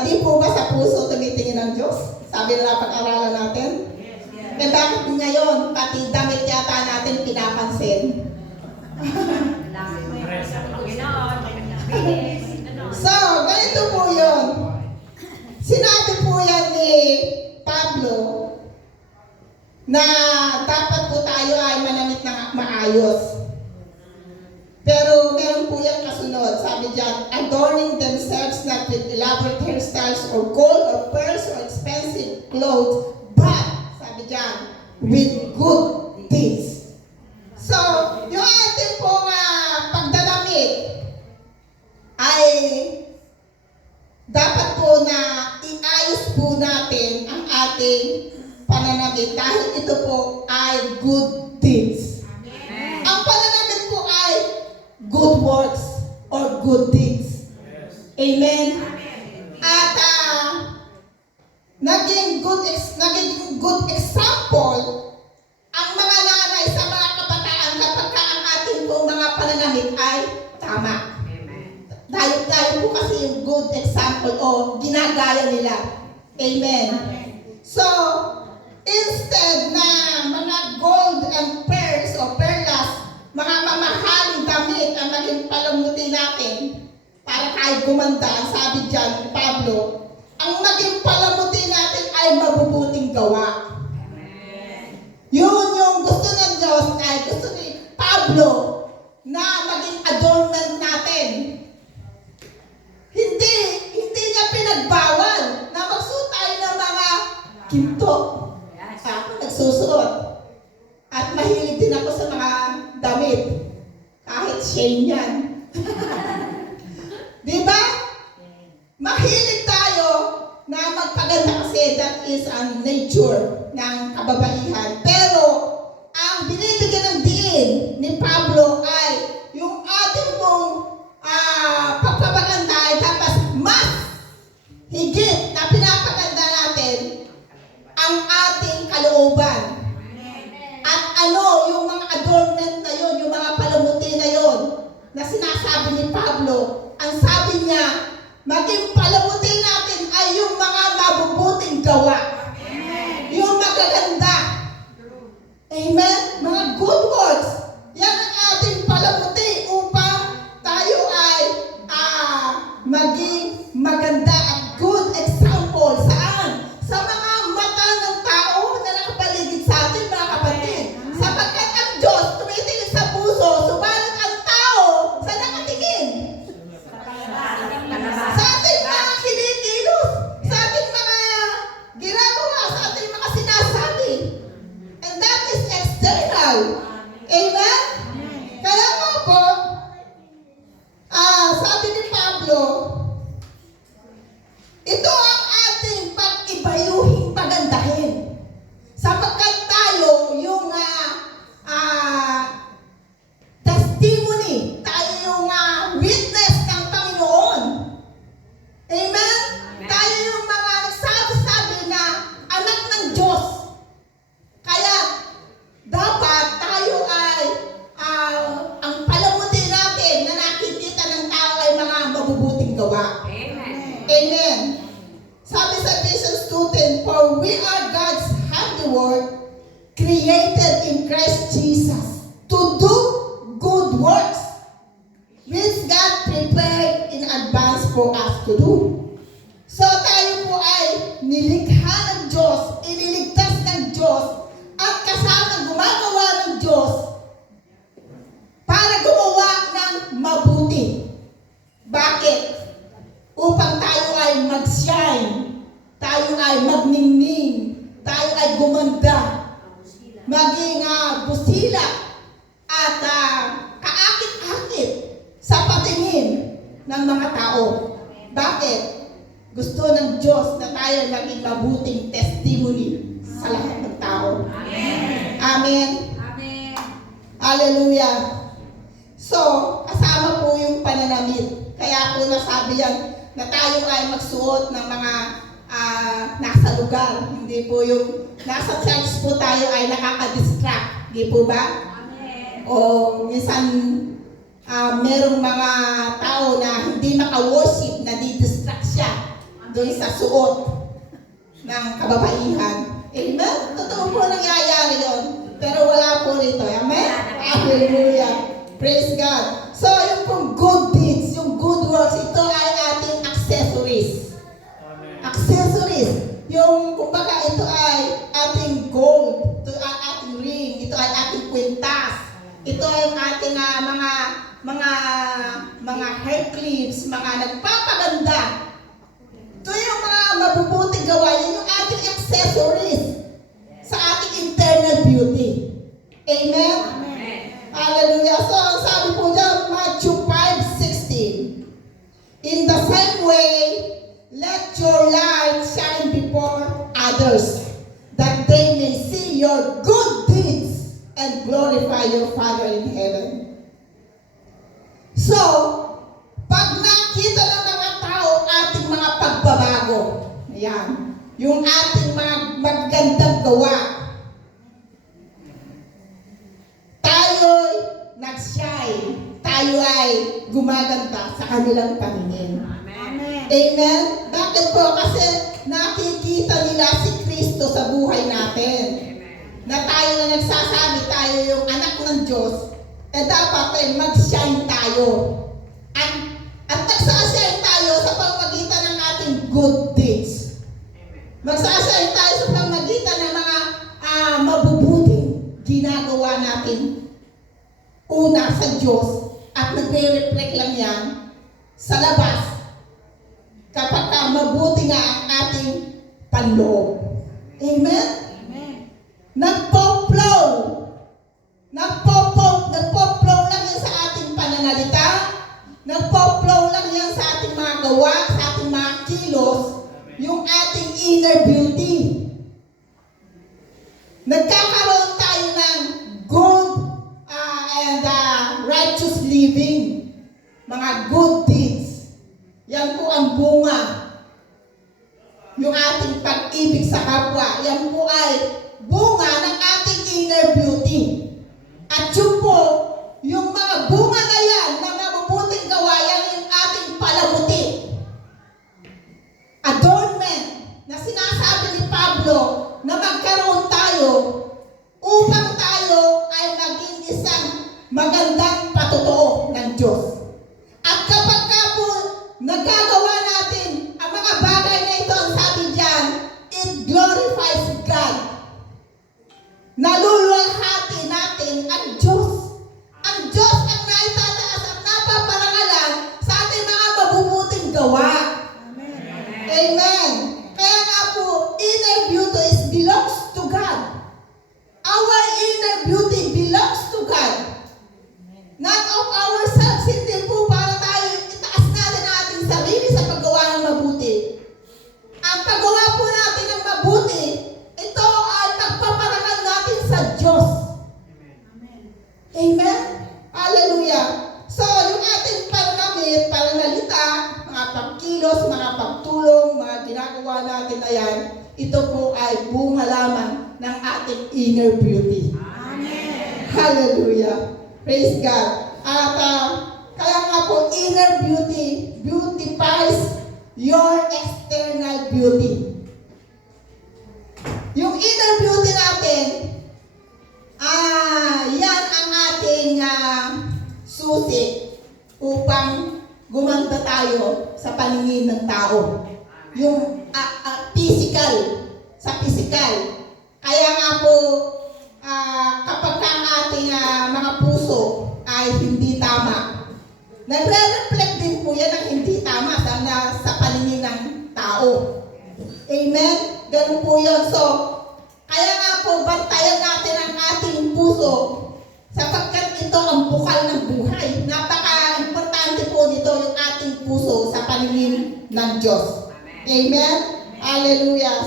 Di po ba sa puso tumitingin ng Diyos? Sabi na pag-aralan natin. Kaya bakit ngayon, pati damit yata natin pinapansin? So, ganito po yun. Sinabi po yan ni Pablo na dapat po tayo ay manamit na maayos. Pero meron po yan kasunod. Sabi dyan, adorning themselves not with elaborate hairstyles or gold or pearls or expensive clothes, but, sabi dyan, with good deeds. So, yung ating pong pagdadamit ay dapat po na iayos po natin ang ating pananamit dahil ito po ay good deeds. Amen. Ang pananamit po ay good works or good deeds. Yes. Amen. Amen. At naging good example ang mga nanay sa mga kabataan kapag ang ating pong mga pananamit ay tama. Dahil po kasi yung good example o ginagaya nila. Amen. So, instead na mga gold and pearls o perlas, mga mamahaling damit ang maging palamuti natin para kahit gumanda, ang sabi dyan ni Pablo, ang maging palamuti natin ay mabubuting gawa. Yun yung gusto ng Diyos ay gusto ni Pablo na maging adornment natin. Hindi niya pinagbawal na magsuot tayo ng mga ginto. Ako nagsusuot. At mahilig din ako sa mga damit. Kahit shame yan. Diba? Mahilig tayo na magpaganda kasi that is ang nature ng kababaihan. Pero, ang binibigyan ng diin ni Pablo ay yung ating mong pagpapaganda ay dapat mas higit na pinapaganda natin ang ating kalooban. At yung mga adornment na yun, yung mga palamuti na yun, na sinasabi ni Pablo, ang sabi niya, maging palamuti natin ay yung mga mabubuting gawa. Yung magaganda. Amen? Mga good words. Yan ang ating palamuti upang tayo ay maging maganda at good example. Saan? Sa mga mata ng tao na nakapaligid sa atin, mga kapatid. Sapagkat ang Diyos tumitingin sa puso, subalit ang tao sa nakatingin. Sa ating mga kinikilos, sa ating mga ginagawa, sa ating mga sinasabi. And that is external. Amen? Kaya nga po, sabi ni Pablo, ito ang ating pag-ibayuhing pagandahin. Sapagkat tayo yung testimony, tayo yung witness ng Panginoon. Amen? Tayo yung mga nagsabi na anak ng Diyos. Kaya dapat tayo ay ang palamuti natin na nakikita ng tao ay mga mabubuting gawa. Amen. Amen. Sabi sa Ephesians 2:10, for we are God's handiwork, created in Christ Jesus, to do good works, which God prepared in advance for us to do. So tayo po ay nilikha ng Diyos, iniligtas ng Diyos, at kasama gumagawa ng Diyos para gumawa ng mabuti. Bakit? Upang tayo ay mag-shine, tayo ay magningning, tayo ay gumanda, maging busila at kaakit-akit sa patingin ng mga tao. Bakit? Gusto ng Diyos na tayo maging mabuting testimony sa lahat ng tao. Amen. Amen. Amen. Hallelujah. So, kasama po yung pananamit. Kaya po nasabi yan na tayo ay magsuot ng mga nasa lugar. Hindi po yung nasa church po tayo ay nakaka-distract. Hindi po ba? Amen. O minsan merong mga tao na hindi maka-worship, na di-distract siya. doon sa suot ng kababaihan. Amen? Totoo po nangyayari yun. Pero wala po rito. Amen? Hallelujah. Praise God. So, yung pong good deeds, yung good works, ito ay ating accessories. Accessories. Yung, kumbaga, ito ay ating gold. Ito ay ating ring. Ito ay ating kwintas. Ito ay ating mga hair clips, mga nagpapaganda. Ito yung mga mabubuting gawain, yung ating accessories sa ating internal beauty. Amen? Amen. Hallelujah. So, sabi po dyan, Matthew 5:16. In the same way, let your light shine before others, that they may see your good deeds and glorify your Father in heaven. So, pag nakita ng mga tao ating mga pagbabago, ayan, yung ating mga magandang gawa, tayo'y nag-shine, tayo ay gumaganda sa kanilang paningin. Amen. Amen? Bakit po? Kasi nakikita nila si Kristo sa buhay natin. Na tayo na nagsasabi, tayo yung anak ng Diyos, dapat mag-shine tayo. At nagsashine tayo sa pamamagitan ng ating good deeds. Magsashine tayo sa pamamagitan ng mga mabubuting ginagawa natin. Una sa Diyos, at nagre-reflect lang yan sa labas kapag mabuti nga ang ating panloob. Amen? Amen. Nagpo-flow lang yan sa ating pananalita. Nagpo-flow lang yan sa ating mga gawa, sa ating mga kilos, yung ating inner beauty. Nagkakaroon tayo ng good and righteous living. Mga good deeds. Yan po ang bunga. Yung ating pag-ibig sa kapwa. Yan po ay bunga ng ating inner beauty. At yun po, yung mga bunga na yan, na mabubuting gawa, yan yung ating palamuti. Adornment, na sinasabi ni Pablo, na magkaroon tayo, upang tayo ay maging isang magandang patotoo ng Diyos. At kapag ka po, nagagawa natin ang mga bagay na ito, ang sabi diyan, it glorifies God. Naluluwalhati natin ang Diyos. Ang Diyos ang naitataas at napaparangalan sa ating mga mabubuting gawa. Amen. Amen. Kaya nga po, inner beauty belongs to God. Our inner beauty belongs to God. Not of ourselves, hindi po para tayo itaas natin ang ating sarili sa paggawa ng mabuti. Ang paggawa po natin ng mabuti, ito ay pagpaparangal natin sa Diyos. Amen. Amen? Hallelujah. So, yung ating panamit, pananalita, mga pagkilos, mga pagtulong, mga ginagawa natin na yan, ito po ay bunga lamang ng ating inner beauty. Amen. Hallelujah. Praise God. At kaya nga po, inner beauty beautifies your external beauty. Yung inner beauty natin, yan ang ating susi upang gumanda tayo sa paningin ng tao. Yung physical, sa physical. Kaya nga po, kapag ang ating mga puso ay hindi tama, nagre-reflect din po yan ang hindi tama sa paningin ng tao. Amen? Ganun po yun. So, kaya nga po, bantayan natin ang ating puso sapagkat ito ang bukal ng buhay. Napaka-importante po nito yung ating puso sa paningin ng Diyos. Amen? Hallelujah.